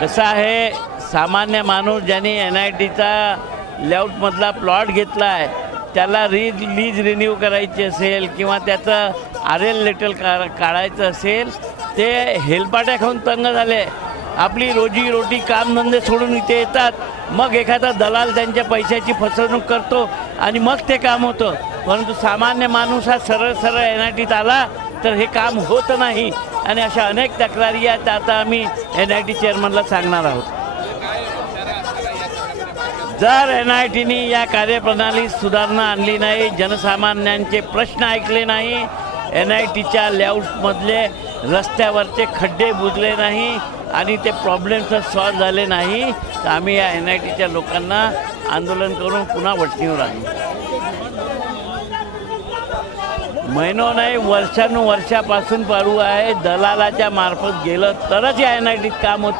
कसं आहे, सामान्य माणूस ज्यांनी NITचा लेआउटमधला प्लॉट घेतला आहे त्याला लीज रिन्यू करायची असेल किंवा त्याचं RL लेटर काढायचं असेल, ते हेलपाट्या खाऊन तंग झाले. आपली रोजीरोटी कामधंदे सोडून इथे येतात. मग एखादा दलाल त्यांच्या पैशाची फसवणूक करतो आणि मग ते काम होतं. परंतु सामान्य माणूस हा सरळ सरळ NITत आला तर हे काम होत नाही. आणि अशा अनेक तक्रारी आहेत. आता आम्ही NIT चेअरमनला सांगणार आहोत. जर NITनी या कार्यप्रणालीत सुधारणा आणली नाही, जनसामान्यांचे प्रश्न ऐकले नाही, NITच्या लेआउटमधले रस्त्यावरचे खड्डे बुजले नाही आणि ते प्रॉब्लेम्स सॉल्व झाले नाही, तर आम्ही या NITच्या लोकांना आंदोलन करून पुन्हा वठणीवर आणू. महिनो नाही, वर्षानुवर्षापासून चालू आहे. दलालाच्या मार्फत गेलं तरच या NITत काम होते.